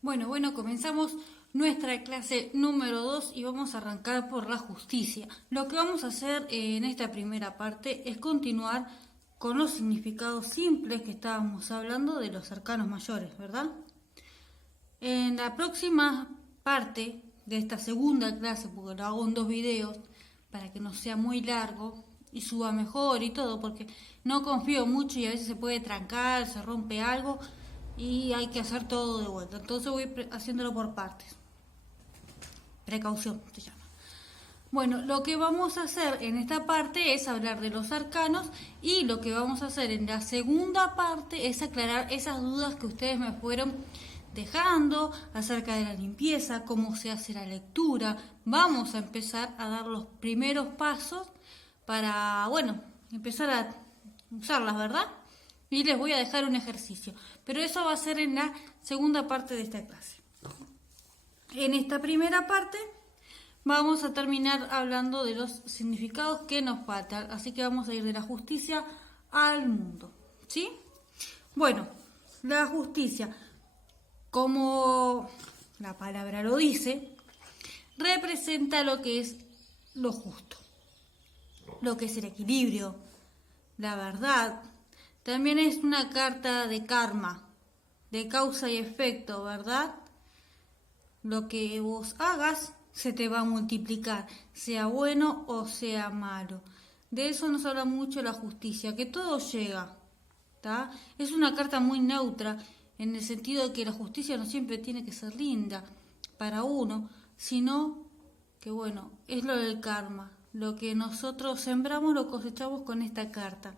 Bueno, comenzamos nuestra clase número 2 y vamos a arrancar por la justicia. Lo que vamos a hacer en esta primera parte es continuar con los significados simples que estábamos hablando de los arcanos mayores, ¿verdad? En la próxima parte de esta segunda clase, porque lo hago en 2 videos, para que no sea muy largo y suba mejor y todo, porque no confío mucho y a veces se puede trancar, se rompe algo y hay que hacer todo de vuelta. Entonces voy haciéndolo por partes. Precaución se llama. Bueno, lo que vamos a hacer en esta parte es hablar de los arcanos y lo que vamos a hacer en la segunda parte es aclarar esas dudas que ustedes me fueron dejando acerca de la limpieza, cómo se hace la lectura. Vamos a empezar a dar los primeros pasos para, empezar a usarlas, ¿verdad? Y les voy a dejar un ejercicio, pero eso va a ser en la segunda parte de esta clase. En esta primera parte vamos a terminar hablando de los significados que nos faltan, así que vamos a ir de la justicia al mundo, ¿sí? Bueno, la justicia, como la palabra lo dice, representa lo que es lo justo, lo que es el equilibrio, la verdad. También es una carta de karma, de causa y efecto, ¿verdad? Lo que vos hagas se te va a multiplicar, sea bueno o sea malo. De eso nos habla mucho la justicia, que todo llega, ¿tá? Es una carta muy neutra, en el sentido de que la justicia no siempre tiene que ser linda para uno, sino que es lo del karma. Lo que nosotros sembramos lo cosechamos con esta carta.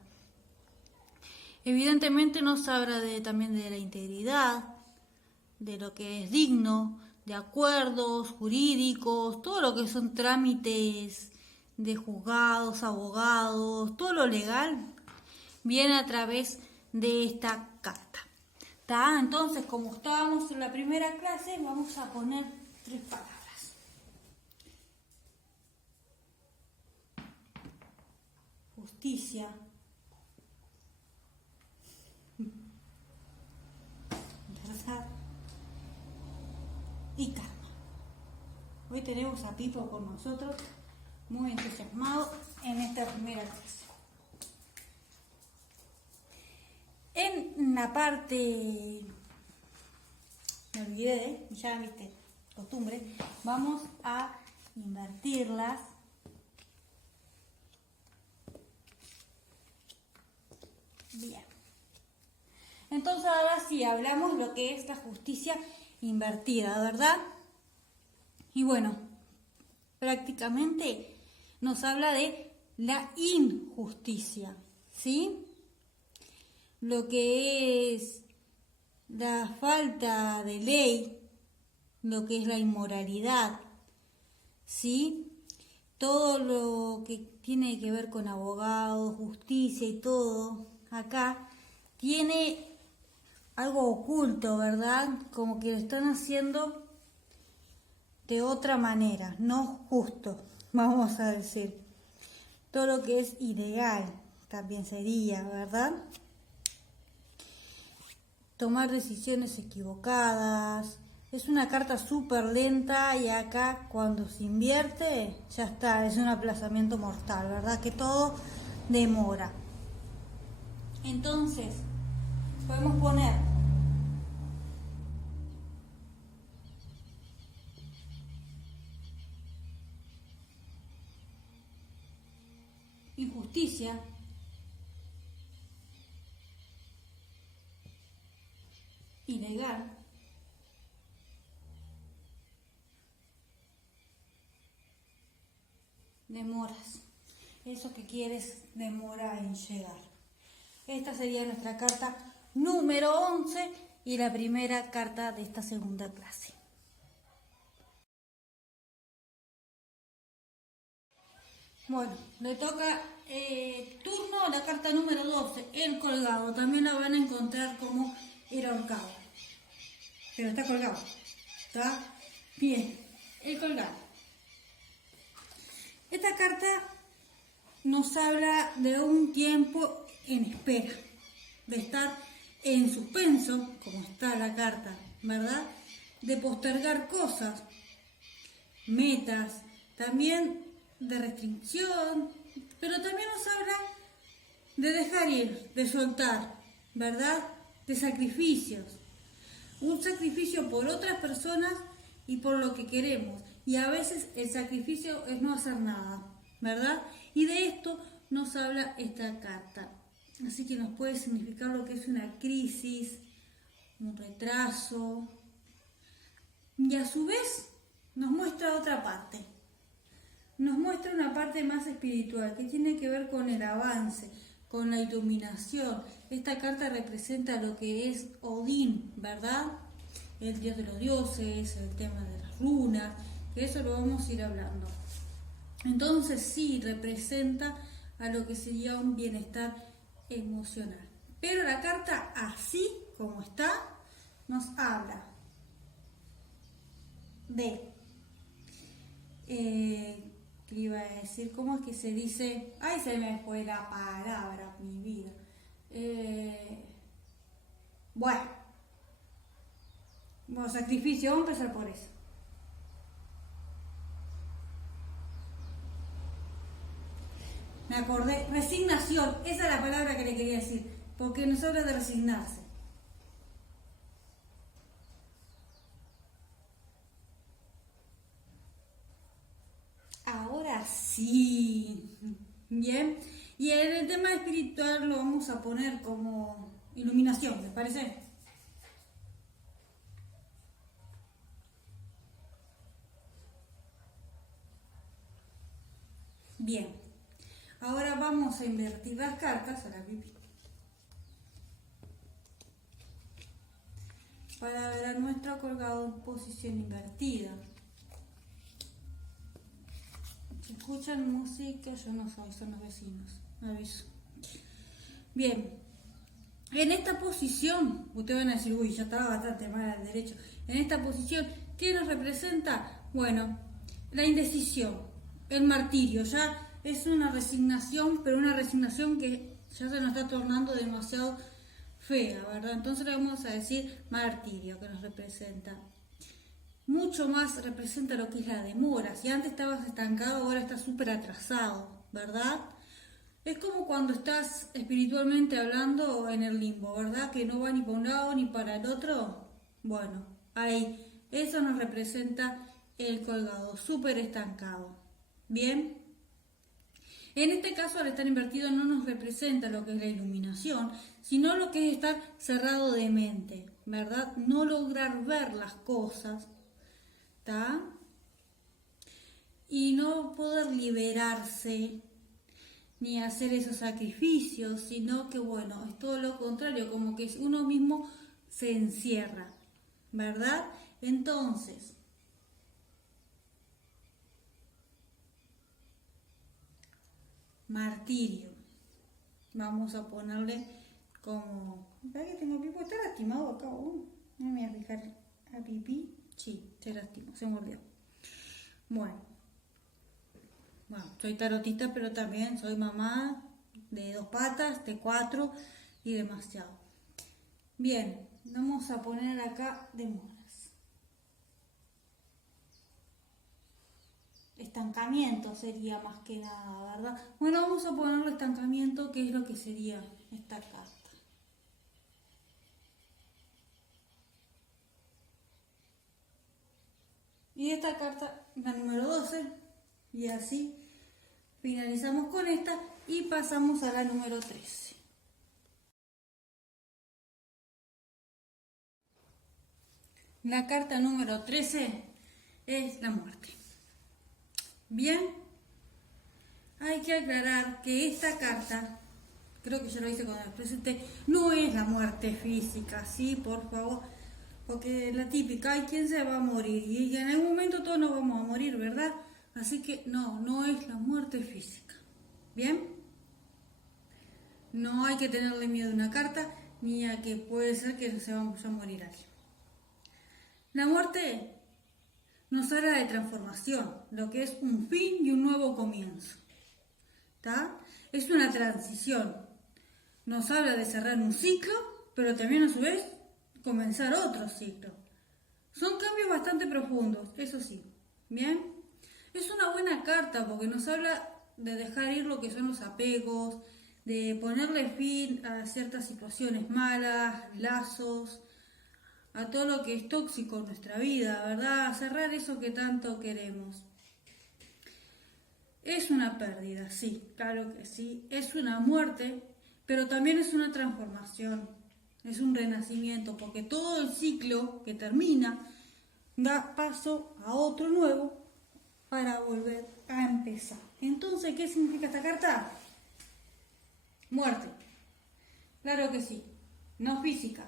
Evidentemente nos habla también de la integridad, de lo que es digno, de acuerdos jurídicos, todo lo que son trámites de juzgados, abogados, todo lo legal viene a través de esta carta. ¿Tá? Entonces, como estábamos en la primera clase, vamos a poner 3 palabras. Justicia. ¿Verdad? Y karma. Hoy tenemos a Pipo con nosotros, muy entusiasmado en esta primera clase. En la parte, me olvidé, ya viste, costumbre, vamos a invertirlas. Bien. Entonces ahora sí hablamos lo que es la justicia invertida, ¿verdad? Y prácticamente nos habla de la injusticia, ¿sí? Lo que es la falta de ley, lo que es la inmoralidad, ¿sí? Todo lo que tiene que ver con abogados, justicia y todo, acá tiene algo oculto, ¿verdad? Como que lo están haciendo de otra manera, no justo, vamos a decir. Todo lo que es ilegal también sería, ¿verdad? Tomar decisiones equivocadas. Es una carta súper lenta y acá cuando se invierte, ya está, es un aplazamiento mortal, ¿verdad? Que todo demora. Entonces, podemos poner injusticia, ilegal, demoras. Eso que quieres demora en llegar. Esta sería nuestra carta número 11 y la primera carta de esta segunda clase. Bueno, le toca turno a la carta número 12, el colgado. También la van a encontrar como el ahorcado. Pero está colgado. ¿Está? Bien, el colgado. Esta carta nos habla de un tiempo en espera, de estar en suspenso, como está la carta, ¿verdad? de postergar cosas, metas, también de restricción, pero también nos habla de dejar ir, de soltar, ¿verdad? De sacrificios. Un sacrificio por otras personas y por lo que queremos. Y a veces el sacrificio es no hacer nada, ¿verdad? Y de esto nos habla esta carta. Así que nos puede significar lo que es una crisis, un retraso. Y a su vez nos muestra otra parte. Nos muestra una parte más espiritual que tiene que ver con el avance, con la iluminación. Esta carta representa lo que es Odín, ¿verdad? El dios de los dioses, el tema de las runas, que eso lo vamos a ir hablando. Entonces sí representa a lo que sería un bienestar emocional. Pero la carta así como está nos habla de ¿qué iba a decir? ¿Cómo es que se dice? Ay, se me fue la palabra, mi vida. Bueno, sacrificio, vamos a empezar por eso. Me acordé, resignación, esa es la palabra que le quería decir, porque nos habla de resignarse. Ahora sí, bien, y en el tema espiritual lo vamos a poner como iluminación, ¿me parece? Bien, ahora vamos a invertir las cartas a la pipí para ver a nuestro colgado en posición invertida. Si escuchan música, yo no soy, son los vecinos, aviso. Bien, en esta posición, ustedes van a decir, uy, ya estaba bastante mal al derecho. En esta posición, ¿qué nos representa? Bueno, la indecisión, el martirio, ya es una resignación, pero una resignación que ya se nos está tornando demasiado fea, ¿verdad? Entonces le vamos a decir martirio, que nos representa. Mucho más representa lo que es la demora. Si antes estabas estancado, ahora estás súper atrasado, ¿verdad? Es como cuando estás espiritualmente hablando en el limbo, ¿verdad? Que no va ni para un lado ni para el otro. Bueno, ahí, eso nos representa el colgado, súper estancado. ¿Bien? En este caso, al estar invertido, no nos representa lo que es la iluminación, sino lo que es estar cerrado de mente, ¿verdad? No lograr ver las cosas, ¿está? Y no poder liberarse ni hacer esos sacrificios, sino que bueno, es todo lo contrario, como que uno mismo se encierra, ¿verdad? Entonces, martirio, vamos a ponerle como, ¿verdad que tengo pipo? Está lastimado acá, no me voy a fijar a pipí, sí, se lastimó, se mordió. Bueno, soy tarotista, pero también soy mamá de 2 patas, de 4 y demasiado. Bien, vamos a poner acá demoras. Estancamiento sería más que nada, ¿verdad? Bueno, vamos a ponerle estancamiento, que es lo que sería esta carta. Y esta carta, la número 12, y así finalizamos con esta y pasamos a la número 13. La carta número 13 es la muerte. Bien, hay que aclarar que esta carta, creo que ya lo hice cuando la presenté, no es la muerte física, ¿sí? Por favor, porque la típica, hay quien se va a morir y en algún momento todos nos vamos a morir, ¿verdad? Así que no es la muerte física. ¿Bien? No hay que tenerle miedo a una carta ni a que puede ser que se vamos a morir alguien. La muerte nos habla de transformación, lo que es un fin y un nuevo comienzo. ¿Está? Es una transición. Nos habla de cerrar un ciclo, pero también a su vez comenzar otro ciclo. Son cambios bastante profundos, eso sí. Bien, es una buena carta porque nos habla de dejar ir lo que son los apegos, de ponerle fin a ciertas situaciones malas, lazos, a todo lo que es tóxico en nuestra vida, ¿verdad? Cerrar eso que tanto queremos. Es una pérdida, sí, claro que sí. Es una muerte, pero también es una transformación. Es un renacimiento, porque todo el ciclo que termina da paso a otro nuevo para volver a empezar. Entonces, ¿qué significa esta carta? Muerte. Claro que sí. No física,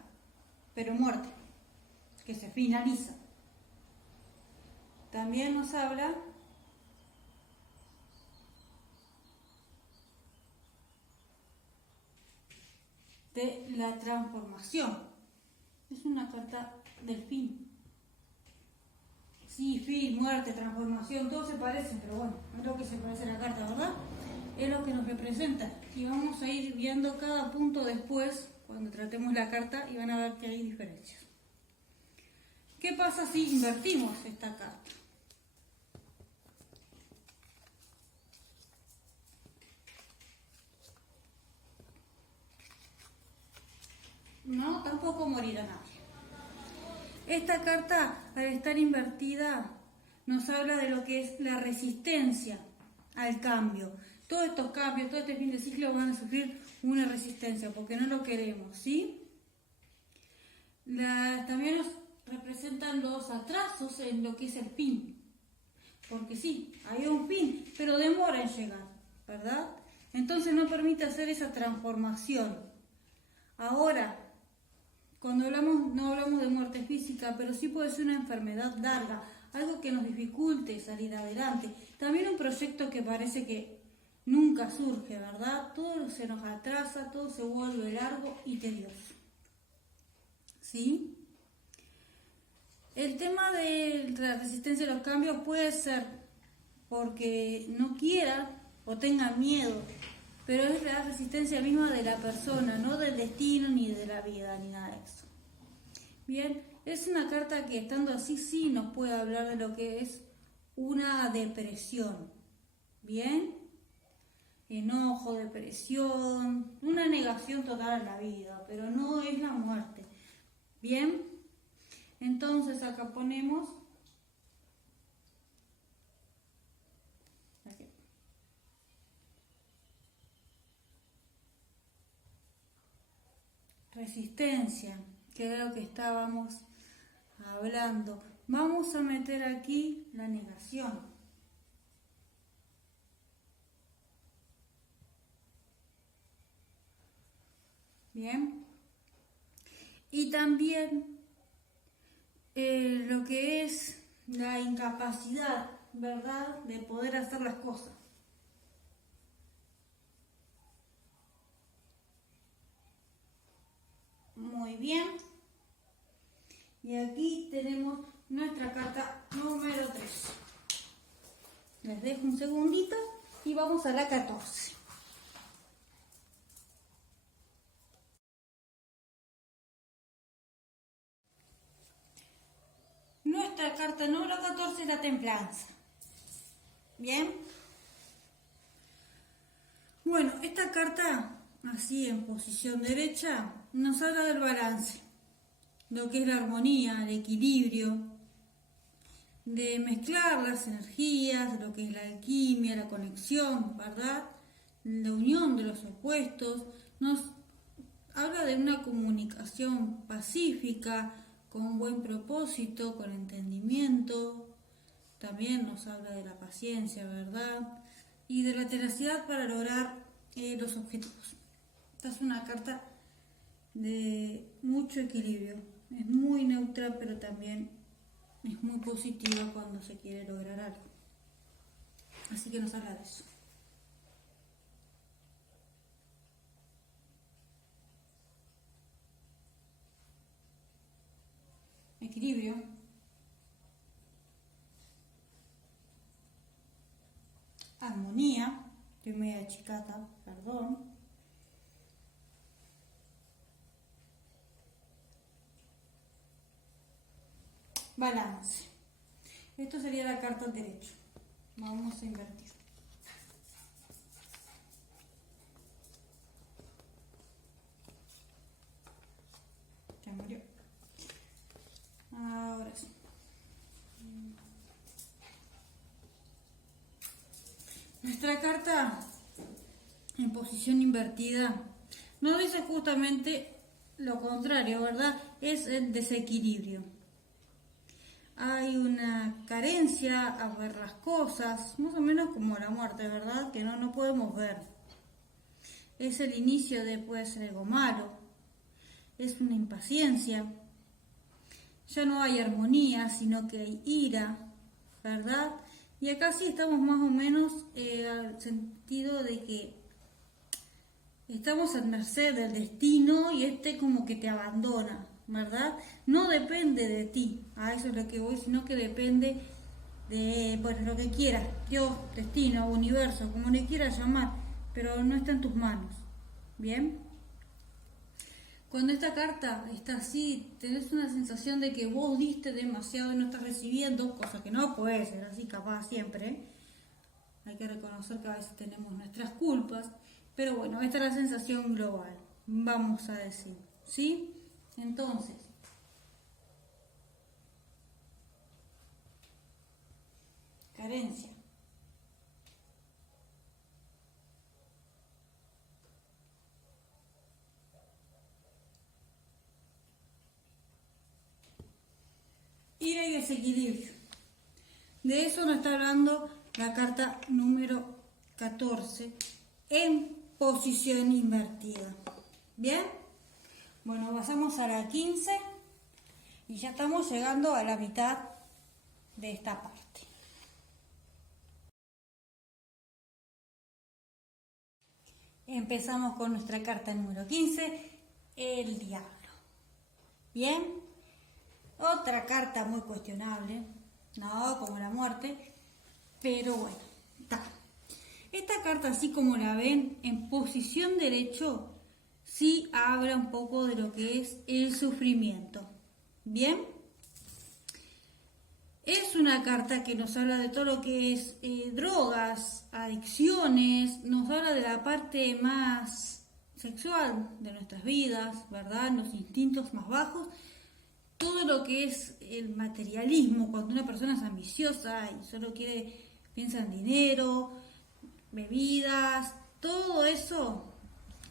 pero muerte. Que se finaliza. También nos habla de la transformación. Es una carta del fin. Sí, fin, muerte, transformación, todo se parece, pero bueno, es lo que se parece a la carta, ¿verdad? Es lo que nos representa. Y vamos a ir viendo cada punto después, cuando tratemos la carta, y van a ver que hay diferencias. ¿Qué pasa si invertimos esta carta? No, tampoco morirá nadie. Esta carta, al estar invertida, nos habla de lo que es la resistencia al cambio. Todos estos cambios, todo este fin de ciclo van a sufrir una resistencia porque no lo queremos, ¿sí? También nos representan los atrasos en lo que es el fin. Porque sí, hay un fin, pero demora en llegar, ¿verdad? Entonces no permite hacer esa transformación. Ahora, cuando hablamos, no hablamos de muerte física, pero sí puede ser una enfermedad larga, algo que nos dificulte salir adelante. También un proyecto que parece que nunca surge, ¿verdad? Todo se nos atrasa, todo se vuelve largo y tedioso. ¿Sí? El tema de la resistencia a los cambios puede ser porque no quiera o tenga miedo, pero es la resistencia misma de la persona, no del destino, ni de la vida, ni nada de eso. Bien, es una carta que estando así sí nos puede hablar de lo que es una depresión. Bien, enojo, depresión, una negación total a la vida, pero no es la muerte. Bien, entonces acá ponemos resistencia, que era lo que estábamos hablando. Vamos a meter aquí la negación. Bien. Y también lo que es la incapacidad, ¿verdad?, de poder hacer las cosas. Muy bien. Y aquí tenemos nuestra carta número 3. Les dejo un segundito y vamos a la 14. Nuestra carta número 14 es la templanza. Bien. Bueno, esta carta, así en posición derecha, nos habla del balance, lo que es la armonía, el equilibrio, de mezclar las energías, lo que es la alquimia, la conexión, ¿verdad? La unión de los opuestos. Nos habla de una comunicación pacífica, con un buen propósito, con entendimiento. También nos habla de la paciencia, ¿verdad? Y de la tenacidad para lograr los objetivos. Esta es una carta de mucho equilibrio. Es muy neutra, pero también es muy positiva cuando se quiere lograr algo. Así que nos habla de eso. Equilibrio. Armonía. Estoy media chicata, perdón. balance. Esto sería la carta al derecho. Vamos a invertir. Ya murió. Ahora sí. Nuestra carta en posición invertida nos dice justamente lo contrario, ¿verdad? Es el desequilibrio. Hay una carencia a ver las cosas, más o menos como la muerte, ¿verdad? Que no podemos ver. Es el inicio de puede ser algo malo. Es una impaciencia. Ya no hay armonía, sino que hay ira, ¿verdad? Y acá sí estamos más o menos al sentido de que estamos a merced del destino y este como que te abandona, ¿verdad? No depende de ti, a eso es lo que voy, sino que depende de, bueno, lo que quieras, Dios, destino, universo, como le quieras llamar, pero no está en tus manos, ¿bien? Cuando esta carta está así, tenés una sensación de que vos diste demasiado y no estás recibiendo, cosa que no puede ser así capaz siempre. Hay que reconocer que a veces tenemos nuestras culpas, pero bueno, esta es la sensación global, vamos a decir, ¿sí? Entonces, carencia. Ira y desequilibrio. De eso nos está hablando la carta número 14 en posición invertida. ¿Bien? Bueno, pasamos a la 15 y ya estamos llegando a la mitad de esta parte. Empezamos con nuestra carta número 15, el diablo. ¿Bien? Otra carta muy cuestionable, no como la muerte, pero bueno, está. Esta carta, así como la ven, en posición derecho, sí habla un poco de lo que es el sufrimiento. ¿Bien? Es una carta que nos habla de todo lo que es drogas, adicciones, nos habla de la parte más sexual de nuestras vidas, ¿verdad? Los instintos más bajos. Todo lo que es el materialismo, cuando una persona es ambiciosa y solo piensa en dinero, bebidas, todo eso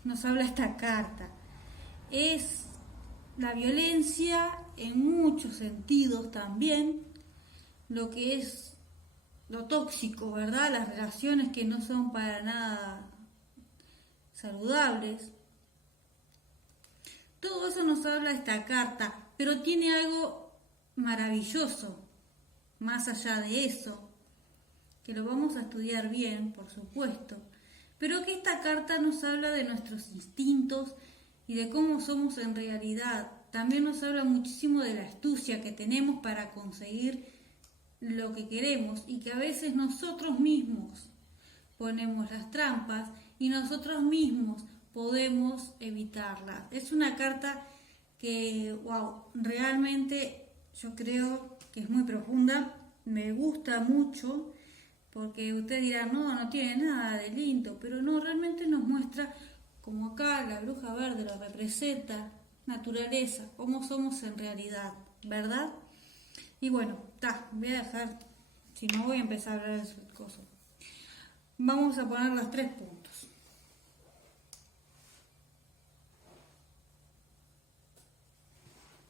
nos habla esta carta. Es la violencia en muchos sentidos también, lo que es lo tóxico, ¿verdad? Las relaciones que no son para nada saludables. Todo eso nos habla esta carta, pero tiene algo maravilloso, más allá de eso, que lo vamos a estudiar bien, por supuesto, pero que esta carta nos habla de nuestros instintos y de cómo somos en realidad. También nos habla muchísimo de la astucia que tenemos para conseguir lo que queremos y que a veces nosotros mismos ponemos las trampas y nosotros mismos podemos evitarlas. Es una carta que, wow, realmente yo creo que es muy profunda, me gusta mucho, porque usted dirá, no tiene nada de lindo, pero no, realmente nos muestra, como acá la bruja verde lo representa, naturaleza, cómo somos en realidad, ¿verdad? Y bueno, voy a dejar, si no voy a empezar a hablar de esas cosas. Vamos a poner los 3 puntos.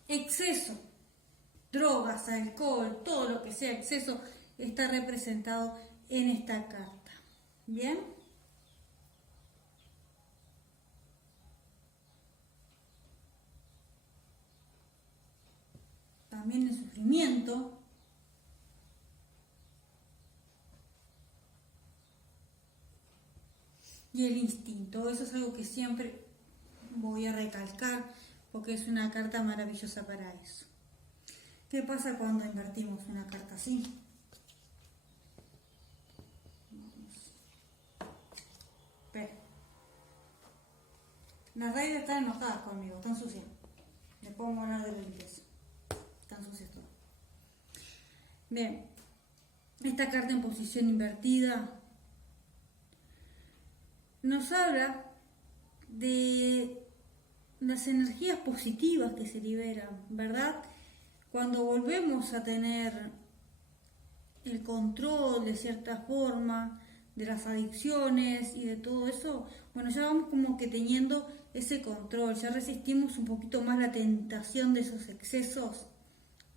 Exceso, drogas, alcohol, todo lo que sea exceso está representado en esta carta. ¿Bien? También el sufrimiento. Y el instinto, eso es algo que siempre voy a recalcar porque es una carta maravillosa para eso. ¿Qué pasa cuando invertimos una carta así? Espera. Las raíces están enojadas conmigo, están sucias. Después vamos a hablar de la limpieza. Están sucias todas. Bien, esta carta en posición invertida nos habla de las energías positivas que se liberan, ¿verdad? Cuando volvemos a tener el control de cierta forma de las adicciones y de todo eso, bueno, ya vamos como que teniendo ese control, ya resistimos un poquito más la tentación de esos excesos,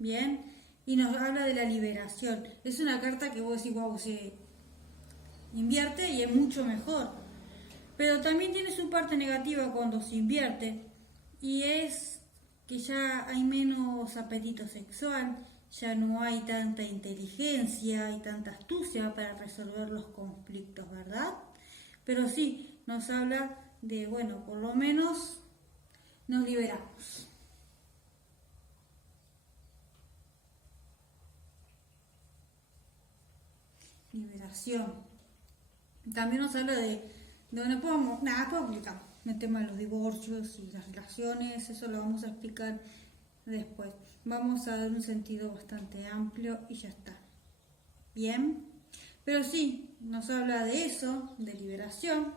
¿bien? Y nos habla de la liberación. Es una carta que vos decís, wow, se invierte y es mucho mejor. Pero también tiene su parte negativa cuando se invierte, y es que ya hay menos apetito sexual, ya no hay tanta inteligencia y tanta astucia para resolver los conflictos, ¿verdad? Pero sí, nos habla de, bueno, por lo menos nos liberamos. Liberación. También nos habla de donde podemos, nada, puedo explicar el tema de los divorcios y las relaciones, eso lo vamos a explicar después. Vamos a dar un sentido bastante amplio y ya está. Bien, pero sí, nos habla de eso, de liberación.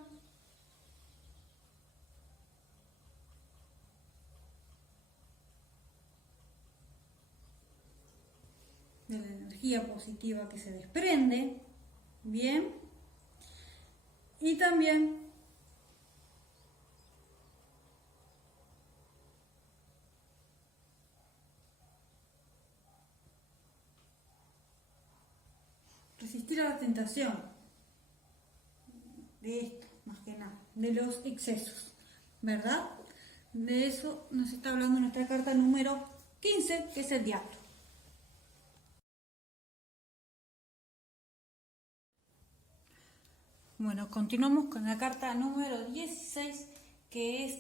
De la energía positiva que se desprende. Bien, y también resistir a la tentación de esto, más que nada, de los excesos, ¿verdad? De eso nos está hablando nuestra carta número 15, que es el diablo. Bueno, continuamos con la carta número 16, que es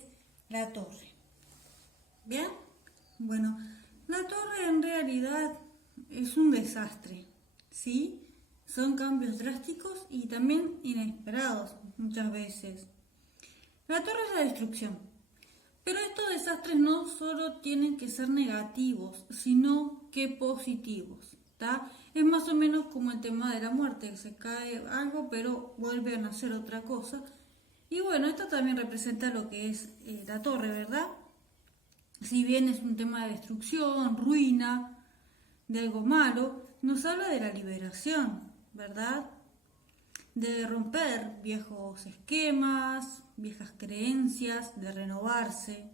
la torre. ¿Bien? Bueno, la torre en realidad es un desastre, ¿sí? Son cambios drásticos y también inesperados muchas veces. La torre es la destrucción, pero estos desastres no solo tienen que ser negativos, sino que positivos, ¿tá? Es más o menos como el tema de la muerte, que se cae algo pero vuelve a nacer otra cosa. Y bueno, esto también representa lo que es la torre, ¿verdad? Si bien es un tema de destrucción, ruina, de algo malo, nos habla de la liberación, ¿verdad? De romper viejos esquemas, viejas creencias, de renovarse,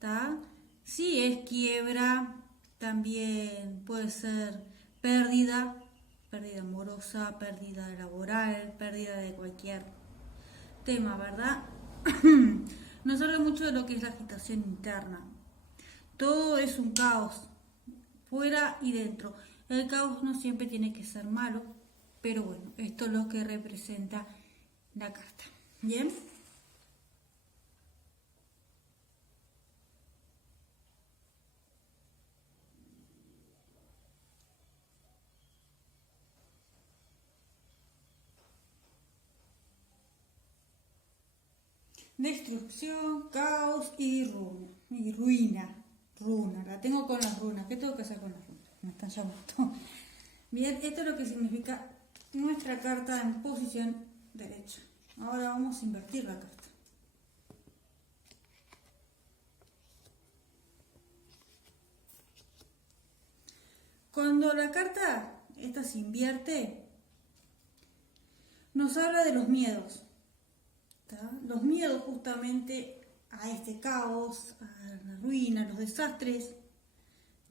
¿tá? Si es quiebra, también puede ser pérdida, pérdida amorosa, pérdida laboral, pérdida de cualquier tema, ¿verdad? Nos habla mucho de lo que es la agitación interna. Todo es un caos, fuera y dentro. El caos no siempre tiene que ser malo, pero bueno, esto es lo que representa la carta. ¿Bien? Destrucción, caos y runa. Y ruina. Runa. La tengo con las runas. ¿Qué tengo que hacer con las runas? Me están llamando. Bien, esto es lo que significa nuestra carta en posición derecha. Ahora vamos a invertir la carta. Cuando la carta esta se invierte, nos habla de los miedos. ¿Tá? Los miedos justamente a este caos, a la ruina, a los desastres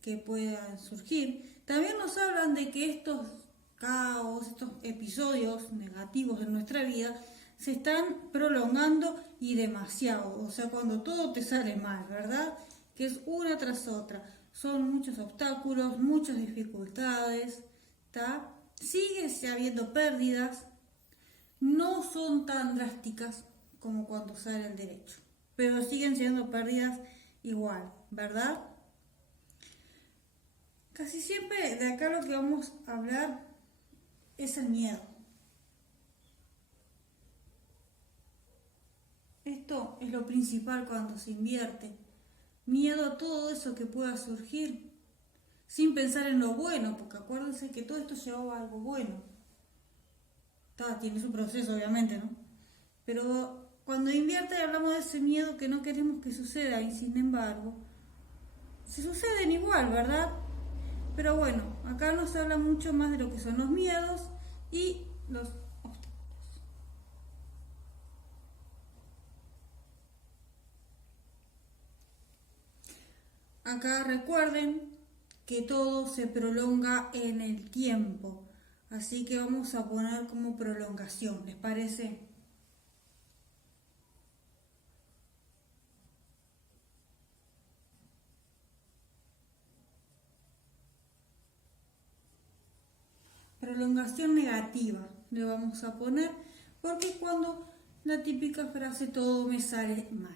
que puedan surgir. También nos hablan de que estos caos, estos episodios negativos en nuestra vida se están prolongando y demasiado. O sea, cuando todo te sale mal, ¿verdad? Que es una tras otra. Son muchos obstáculos, muchas dificultades, ¿tá? Sigue habiendo pérdidas, no son tan drásticas como cuando sale el derecho, pero siguen siendo pérdidas igual, ¿verdad? Casi siempre de acá lo que vamos a hablar es el miedo. Esto es lo principal cuando se invierte. Miedo a todo eso que pueda surgir. sin pensar en lo bueno, porque acuérdense que todo esto llevaba a algo bueno. Tiene su proceso, obviamente, ¿no? Pero cuando invierte hablamos de ese miedo que no queremos que suceda y sin embargo, se suceden igual, ¿verdad? Pero bueno, acá nos habla mucho más de lo que son los miedos y los obstáculos. Acá recuerden que todo se prolonga en el tiempo, así que vamos a poner como prolongación, ¿les parece? Prolongación negativa le vamos a poner porque cuando la típica frase todo me sale mal.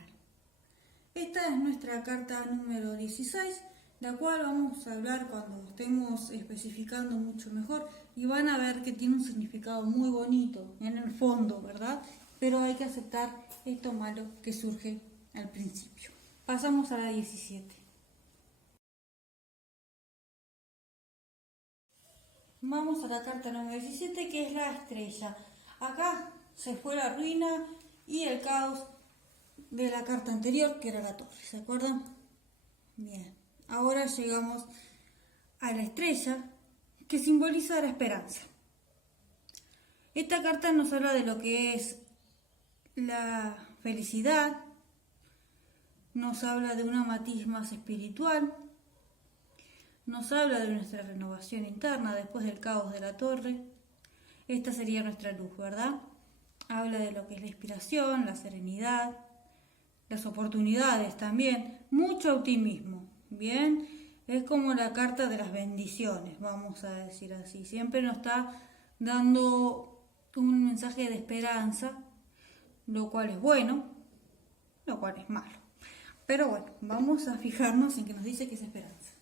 Esta es nuestra carta número 16, la cual vamos a hablar cuando estemos especificando mucho mejor y van a ver que tiene un significado muy bonito en el fondo, ¿verdad? Pero hay que aceptar esto malo que surge al principio. Pasamos a la 17. Vamos a la carta número 17, que es la estrella. Acá se fue la ruina y el caos de la carta anterior, que era la torre, ¿se acuerdan? Bien, ahora llegamos a la estrella, que simboliza la esperanza. Esta carta nos habla de lo que es la felicidad, nos habla de una matiz más espiritual, nos habla de nuestra renovación interna después del caos de la torre. Esta sería nuestra luz, ¿verdad? Habla de lo que es la inspiración, la serenidad, las oportunidades también, mucho optimismo, ¿bien? Es como la carta de las bendiciones, vamos a decir así. Siempre nos está dando un mensaje de esperanza, lo cual es bueno, lo cual es malo. Pero bueno, vamos a fijarnos en que nos dice que es esperanza.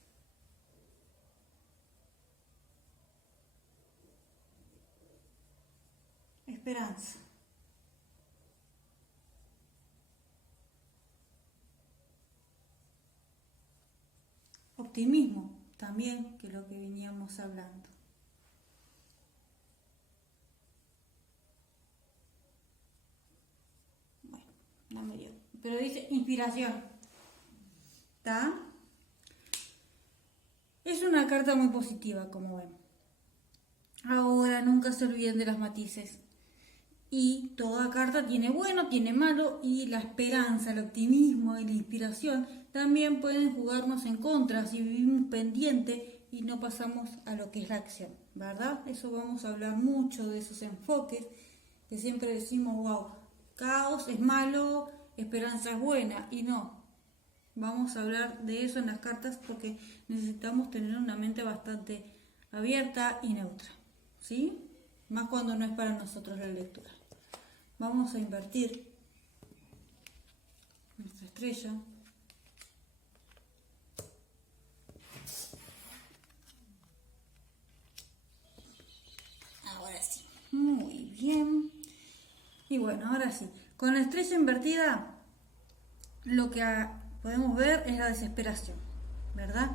Esperanza. Optimismo también, que es lo que veníamos hablando. Bueno, no me dio. Pero dice inspiración. ¿Está? Es una carta muy positiva, como ven. Ahora, nunca se olviden de los matices. Y toda carta tiene bueno, tiene malo, y la esperanza, el optimismo y la inspiración también pueden jugarnos en contra si vivimos pendiente y no pasamos a lo que es la acción, ¿verdad? Eso vamos a hablar mucho de esos enfoques que siempre decimos, wow, caos es malo, esperanza es buena, y no. Vamos a hablar de eso en las cartas porque necesitamos tener una mente bastante abierta y neutra, ¿sí? Más cuando no es para nosotros la lectura. Vamos a invertir nuestra estrella. Ahora sí. Muy bien. Y bueno, ahora sí. Con la estrella invertida, lo que podemos ver es la desesperación, ¿verdad?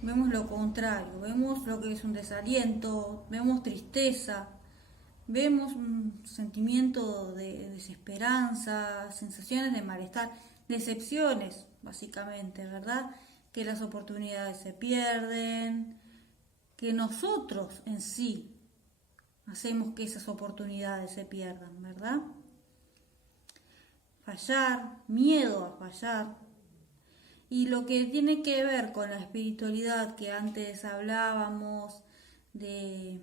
Vemos lo contrario, vemos lo que es un desaliento, vemos tristeza, vemos un sentimiento de desesperanza, sensaciones de malestar, decepciones, básicamente, ¿verdad? Que las oportunidades se pierden, que nosotros en sí hacemos que esas oportunidades se pierdan, ¿verdad? Fallar, miedo a fallar. Y lo que tiene que ver con la espiritualidad que antes hablábamos de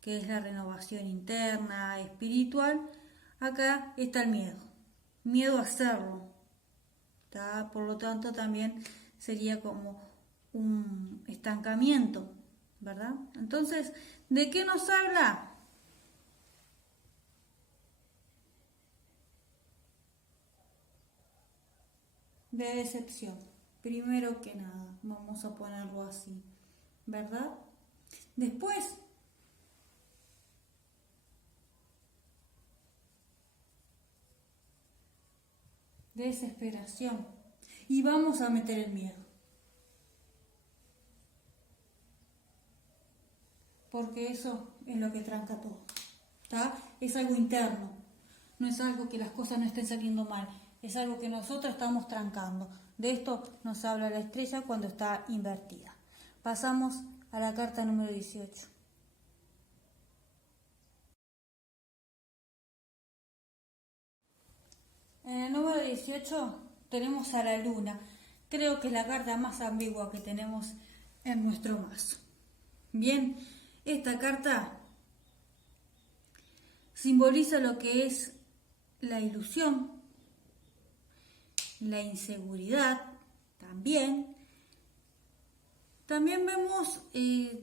que es la renovación interna, espiritual, acá está el miedo, miedo a hacerlo, ¿tá? Por lo tanto también sería como un estancamiento, ¿verdad? Entonces, ¿de qué nos habla? De decepción, primero que nada, vamos a ponerlo así, ¿verdad? Después, desesperación. Y vamos a meter el miedo. porque eso es lo que tranca todo, ¿tá? Es algo interno, no es algo que las cosas no estén saliendo mal, es algo que nosotros estamos trancando. De esto nos habla la estrella cuando está invertida. Pasamos a la carta número 18. En el número 18 tenemos a la luna. Creo que es la carta más ambigua que tenemos en nuestro mazo. Bien, esta carta simboliza lo que es la ilusión, la inseguridad también. También vemos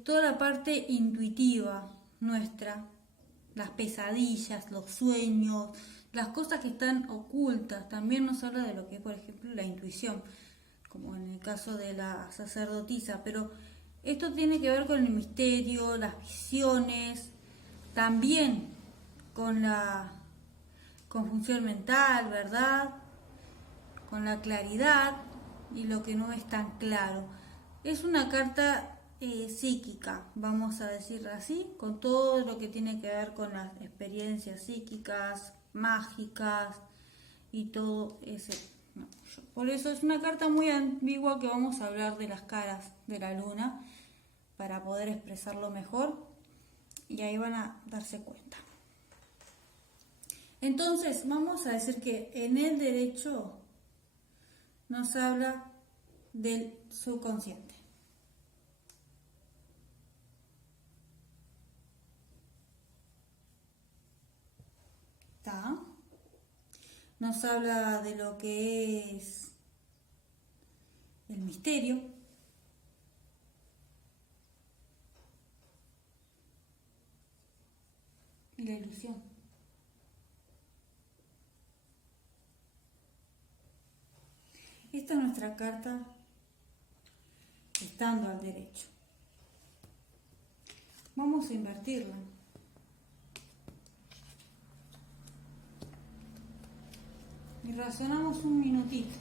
toda la parte intuitiva nuestra, las pesadillas, los sueños, las cosas que están ocultas. También nos habla de lo que es, por ejemplo, la intuición, como en el caso de la sacerdotisa, pero esto tiene que ver con el misterio, las visiones, también con la confusión mental, ¿verdad? Con la claridad y lo que no es tan claro. Es una carta psíquica, vamos a decirlo así, con todo lo que tiene que ver con las experiencias psíquicas, mágicas y todo ese. Por eso es una carta muy ambigua que vamos a hablar de las caras de la luna para poder expresarlo mejor y ahí van a darse cuenta. Entonces vamos a decir que en el derecho nos habla del subconsciente. ¿Está? Nos habla de lo que es el misterio, y la ilusión. Esta es nuestra carta estando al derecho. Vamos a invertirla. Y razonamos un minutito.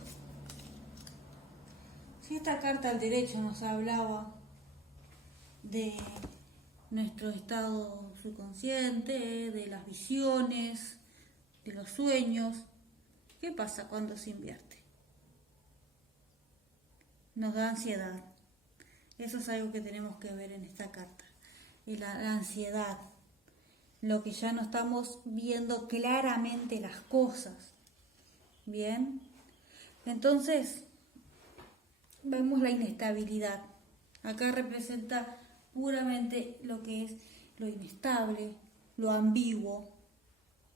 Si esta carta al derecho nos hablaba de nuestro estado subconsciente, de las visiones, de los sueños, ¿qué pasa cuando se invierte? Nos da ansiedad. Eso es algo que tenemos que ver en esta carta. Y la ansiedad, lo que ya no estamos viendo claramente las cosas. Bien, entonces vemos la inestabilidad. Acá representa puramente lo que es lo inestable, lo ambiguo.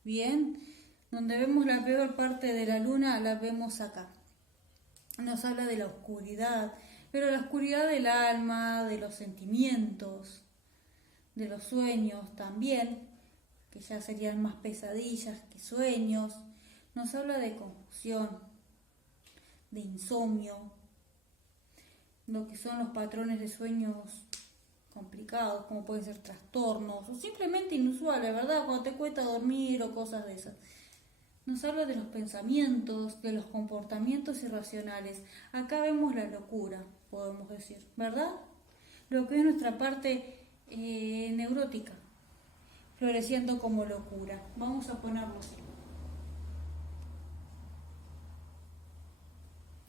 Bien, donde vemos la peor parte de la luna, la vemos acá. Nos habla de la oscuridad, pero la oscuridad del alma, de los sentimientos, de los sueños también, que ya serían más pesadillas que sueños. Nos habla de confusión, de insomnio, lo que son los patrones de sueños complicados, como pueden ser trastornos o simplemente inusuales, ¿verdad? Cuando te cuesta dormir o cosas de esas. Nos habla de los pensamientos, de los comportamientos irracionales. Acá vemos la locura, podemos decir, ¿verdad? Lo que es nuestra parte neurótica, floreciendo como locura. Vamos a ponerlo así.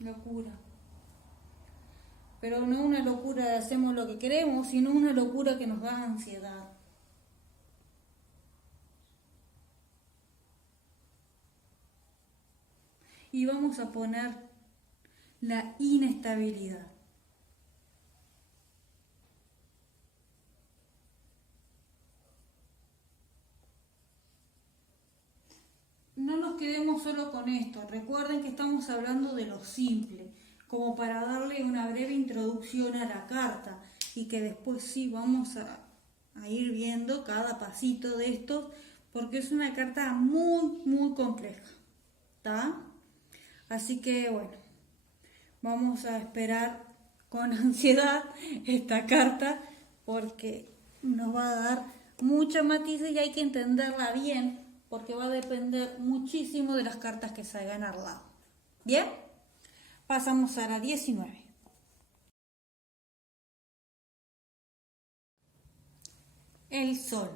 Locura. Pero no una locura de hacemos lo que queremos, sino una locura que nos da ansiedad. Y vamos a poner la inestabilidad. No nos quedemos solo con esto. Recuerden que estamos hablando de lo simple, como para darle una breve introducción a la carta y que después sí vamos a ir viendo cada pasito de estos porque es una carta muy compleja. ¿Está? Así que bueno, vamos a esperar con ansiedad esta carta porque nos va a dar muchos matices y hay que entenderla bien porque va a depender muchísimo de las cartas que salgan al lado. ¿Bien? Pasamos a la 19. El Sol.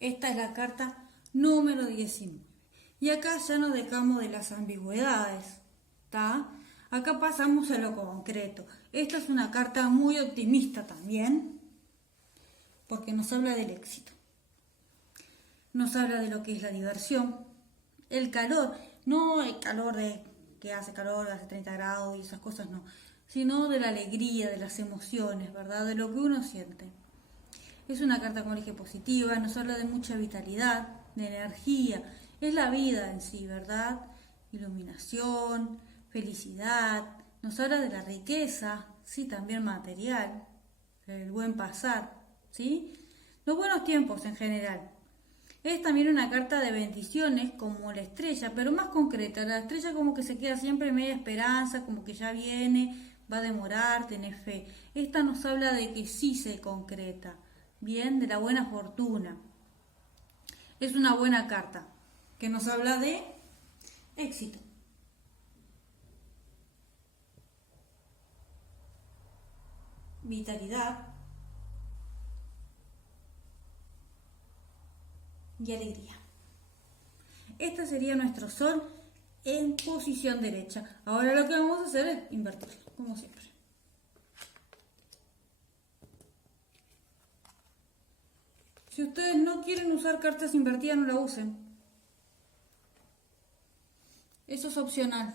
Esta es la carta número 19. Y acá ya nos dejamos de las ambigüedades, ¿está? Acá pasamos a lo concreto. Esta es una carta muy optimista también, porque nos habla del éxito. Nos habla de lo que es la diversión, el calor, no el calor de que hace calor, hace 30 grados y esas cosas, no, sino de la alegría, de las emociones, ¿verdad? De lo que uno siente. Es una carta, como dije, positiva, nos habla de mucha vitalidad, de energía, es la vida en sí, ¿verdad? Iluminación, felicidad, nos habla de la riqueza, sí, también material, el buen pasar, ¿sí? Los buenos tiempos en general. Es también una carta de bendiciones como la estrella, pero más concreta. La estrella como que se queda siempre media esperanza, como que ya viene, va a demorar, tenés fe. Esta nos habla de que sí se concreta, bien, de la buena fortuna. Es una buena carta que nos habla de éxito. Vitalidad y alegría. Este sería nuestro Sol en posición derecha. Ahora lo que vamos a hacer es invertirlo, como siempre. Si ustedes no quieren usar cartas invertidas, no la usen. Eso es opcional.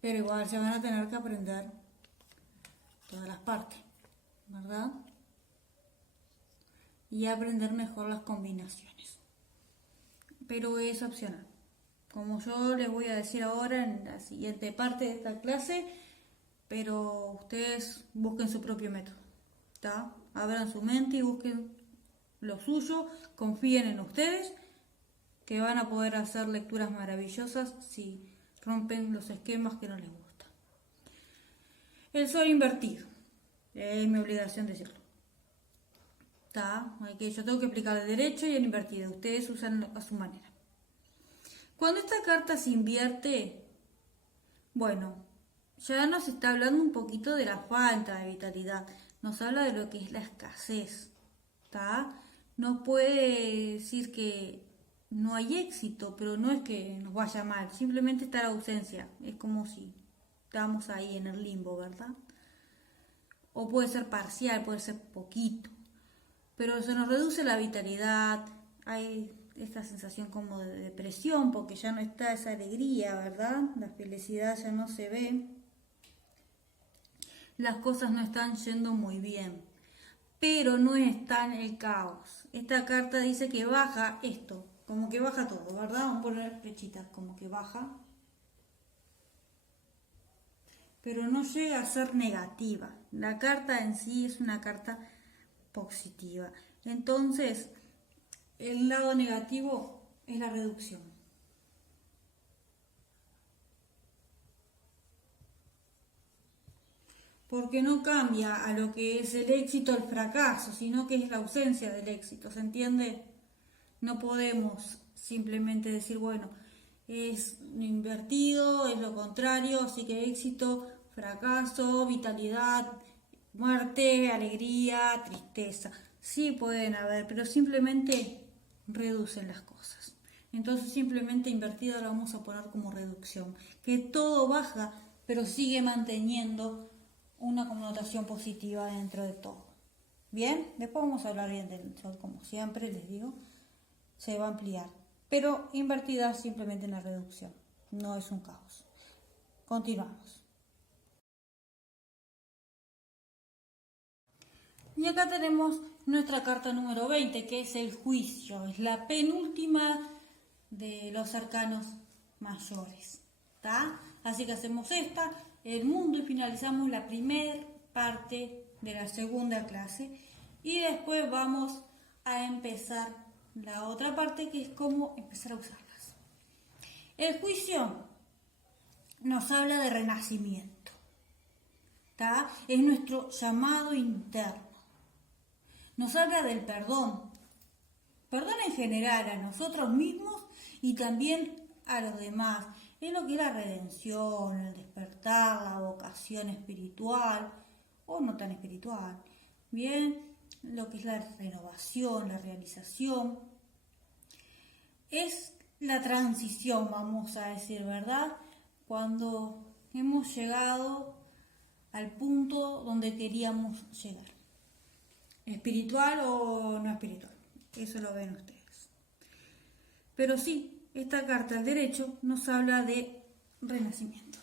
Pero igual se van a tener que aprender todas las partes, ¿verdad? Y aprender mejor las combinaciones. Pero es opcional. Como yo les voy a decir ahora en la siguiente parte de esta clase, pero ustedes busquen su propio método, ¿está? Abran su mente y busquen lo suyo, confíen en ustedes, que van a poder hacer lecturas maravillosas si rompen los esquemas que no les gustan. El Sol invertido, es mi obligación decirlo. ¿Está? Yo tengo que explicar el derecho y el invertido, ustedes usan a su manera. Cuando esta carta se invierte, bueno, ya nos está hablando un poquito de la falta de vitalidad, nos habla de lo que es la escasez, ¿está? No puede decir que no hay éxito, pero no es que nos vaya mal, simplemente está la ausencia, es como si estamos ahí en el limbo, ¿verdad? O puede ser parcial, puede ser poquito, pero se nos reduce la vitalidad, hay esta sensación como de depresión porque ya no está esa alegría, ¿verdad? La felicidad ya no se ve, las cosas no están yendo muy bien, pero no está en el caos. Esta carta dice que baja esto, como que baja todo, ¿verdad? Vamos a poner flechitas, como que baja, pero no llega a ser negativa. La carta en sí es una carta positiva. Entonces, el lado negativo es la reducción. Porque no cambia a lo que es el éxito o el fracaso, sino que es la ausencia del éxito, ¿se entiende? No podemos simplemente decir, bueno, es invertido, es lo contrario, así que éxito, fracaso, vitalidad, muerte, alegría, tristeza. Sí pueden haber, pero simplemente reducen las cosas. Entonces simplemente invertido lo vamos a poner como reducción, que todo baja, pero sigue manteniendo una connotación positiva dentro de todo. Bien, después vamos a hablar bien del Sol, como siempre les digo, se va a ampliar, pero invertida simplemente en la reducción, no es un caos. Continuamos. Y acá tenemos nuestra carta número 20, que es el juicio, es la penúltima de los arcanos mayores, ¿está? Así que hacemos esta, el mundo, y finalizamos la primera parte de la segunda clase y después vamos a empezar la otra parte, que es cómo empezar a usarlas. El juicio nos habla de renacimiento, ¿está? Es nuestro llamado interno. Nos habla del perdón en general a nosotros mismos y también a los demás. Es lo que es la redención, el despertar, la vocación espiritual o no tan espiritual. Bien, lo que es la renovación, la realización. Es la transición, vamos a decir, ¿verdad? Cuando hemos llegado al punto donde queríamos llegar. ¿Espiritual o no espiritual? Eso lo ven ustedes. Pero sí, esta carta del derecho nos habla de renacimiento.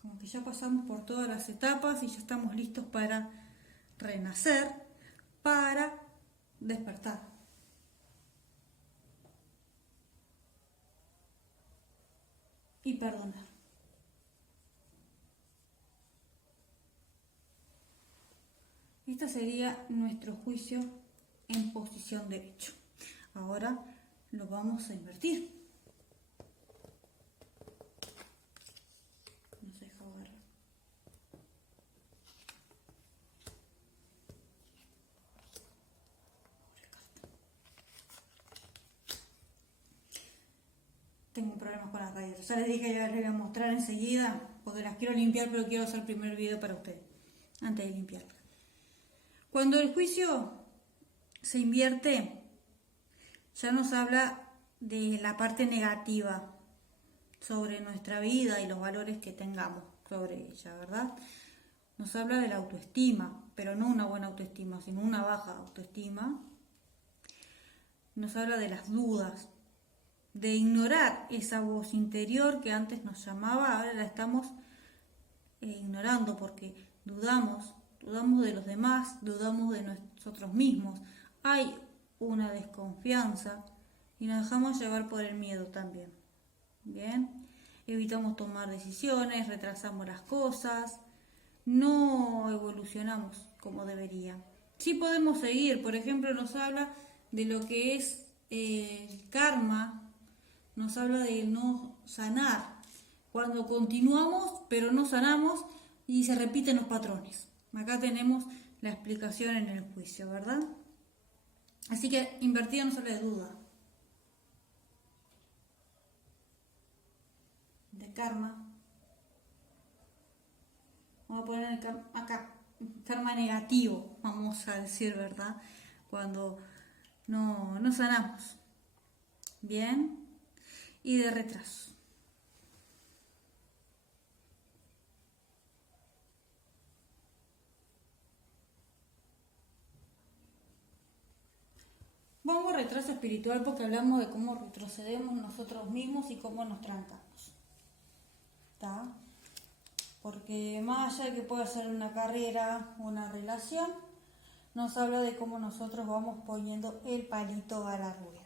Como que ya pasamos por todas las etapas y ya estamos listos para renacer, para despertar. Y perdonar. Este sería nuestro juicio en posición derecho. Ahora lo vamos a invertir. Nos deja ver. Tengo problemas con las rayas. Ya les dije, ya les voy a mostrar enseguida, porque las quiero limpiar, pero quiero hacer el primer video para ustedes, antes de limpiarlas. Cuando el juicio se invierte, ya nos habla de la parte negativa sobre nuestra vida y los valores que tengamos sobre ella, ¿verdad? Nos habla de la autoestima, pero no una buena autoestima, sino una baja autoestima. Nos habla de las dudas, de ignorar esa voz interior que antes nos llamaba, ahora la estamos ignorando porque dudamos de los demás, dudamos de nosotros mismos. Hay una desconfianza y nos dejamos llevar por el miedo también. Bien, evitamos tomar decisiones, retrasamos las cosas, no evolucionamos como debería. Sí podemos seguir, por ejemplo, nos habla de lo que es el karma, nos habla de no sanar. Cuando continuamos pero no sanamos y se repiten los patrones. Acá tenemos la explicación en el juicio, ¿verdad? Así que invertida no habla de duda. De karma. Vamos a poner acá, karma negativo, vamos a decir, ¿verdad? Cuando no sanamos. Bien. Y de retraso. Vamos a retraso espiritual porque hablamos de cómo retrocedemos nosotros mismos y cómo nos trancamos. ¿Está? Porque más allá de que pueda ser una carrera, una relación, nos habla de cómo nosotros vamos poniendo el palito a la rueda.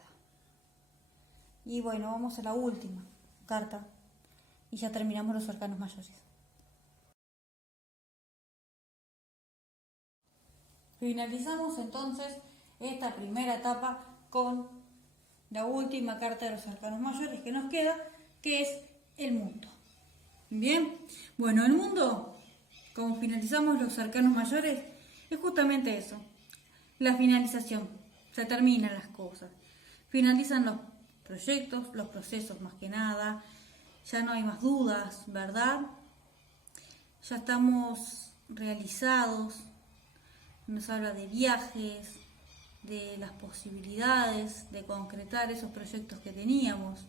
Y bueno, vamos a la última carta y ya terminamos los arcanos mayores. Finalizamos entonces esta primera etapa con la última carta de los arcanos mayores que nos queda, que es el mundo. Bien, bueno, el mundo, como finalizamos los arcanos mayores, es justamente eso, la finalización. Se terminan las cosas, finalizan los proyectos, los procesos más que nada, ya no hay más dudas, ¿verdad? Ya estamos realizados, nos habla de viajes, de las posibilidades de concretar esos proyectos que teníamos,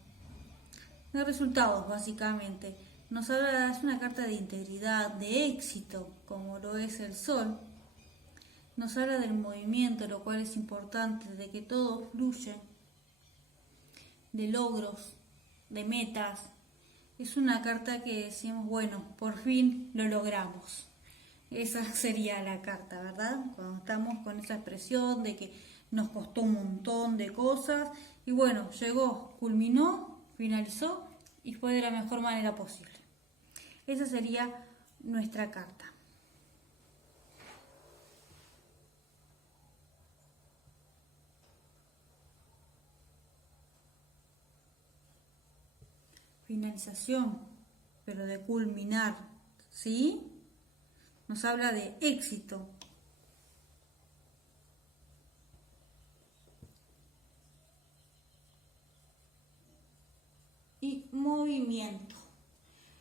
de resultados básicamente. Nos habla, es una carta de integridad, de éxito, como lo es el sol. Nos habla del movimiento, lo cual es importante, de que todo fluye, de logros, de metas. Es una carta que decimos, bueno, por fin lo logramos. Esa sería la carta, ¿verdad? Cuando estamos con esa expresión de que nos costó un montón de cosas y bueno, llegó, culminó, finalizó y fue de la mejor manera posible. Esa sería nuestra carta. Finalización, pero de culminar, ¿sí? Nos habla de éxito. Y movimiento.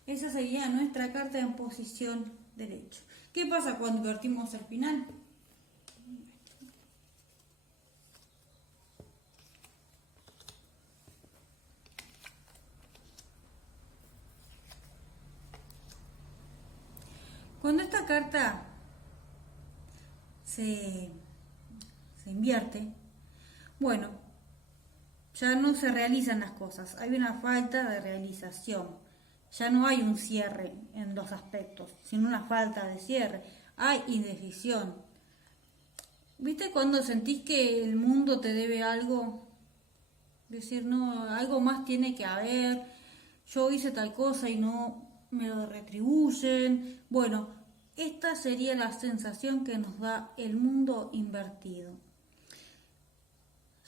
Esa sería nuestra carta en posición derecha. ¿Qué pasa cuando invertimos el final? Cuando esta carta se invierte, bueno, ya no se realizan las cosas, hay una falta de realización, ya no hay un cierre en los aspectos, sino una falta de cierre, hay indecisión. ¿Viste cuando sentís que el mundo te debe algo? Decir, no, algo más tiene que haber, yo hice tal cosa y no me lo retribuyen. Bueno, esta sería la sensación que nos da el mundo invertido.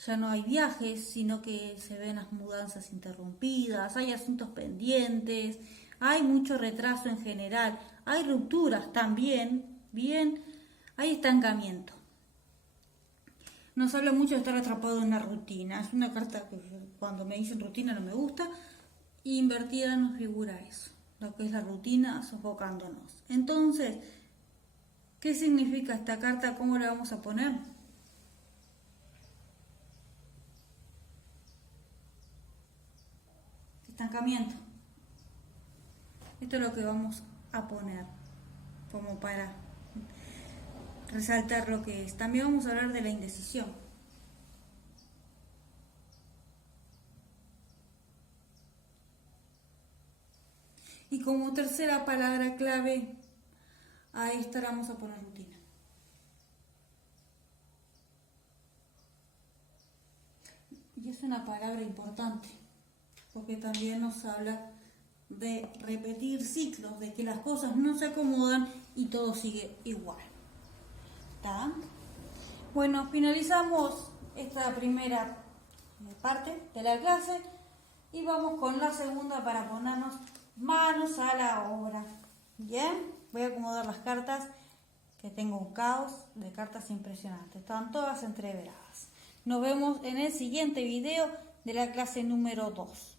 Ya no hay viajes, sino que se ven las mudanzas interrumpidas, hay asuntos pendientes, hay mucho retraso en general, hay rupturas también, bien, hay estancamiento. Nos habla mucho de estar atrapado en una rutina. Es una carta que cuando me dicen rutina no me gusta. Y invertida nos figura eso, lo que es la rutina sofocándonos. Entonces, ¿qué significa esta carta? ¿Cómo la vamos a poner? Estancamiento. Esto es lo que vamos a poner como para resaltar lo que es. También vamos a hablar de la indecisión. Y como tercera palabra clave, a esta la vamos a poner rutina. Y es una palabra importante, porque también nos habla de repetir ciclos, de que las cosas no se acomodan y todo sigue igual. ¿Está? Bueno, finalizamos esta primera parte de la clase y vamos con la segunda para ponernos manos a la obra. Bien, voy a acomodar las cartas, que tengo un caos de cartas impresionantes, están todas entreveradas. Nos vemos en el siguiente video de la clase número 2.